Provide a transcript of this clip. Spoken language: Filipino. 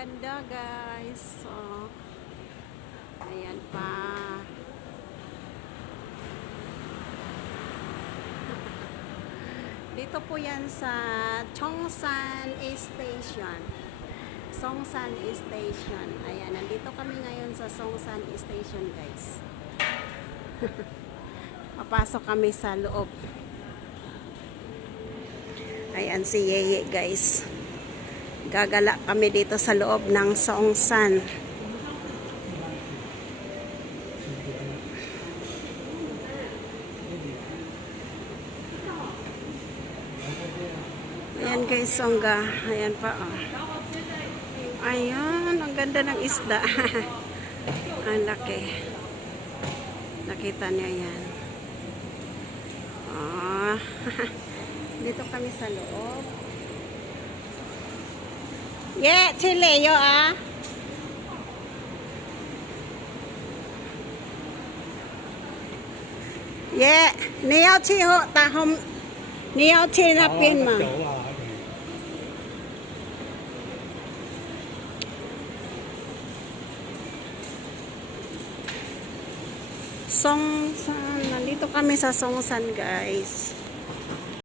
ganda guys. So, ayan pa. Dito po yan sa Chongsan Station. Songsan Station. Ayan, nandito kami ngayon sa Songsan Station guys. Papasok kami sa loob. Ayan si Yeye guys. Gagala kami dito sa loob ng Songsan. Ayan guys, songga. Ayan pa oh. Ayan, ang ganda ng isda. Ang laki. Nakita niyo yan. Oh. Dito kami sa loob. Yeah, chile yo ah. Yeah, niao chi ho ta hom niao chi na pin ma. Songsan, nandito kami sa Songsan guys.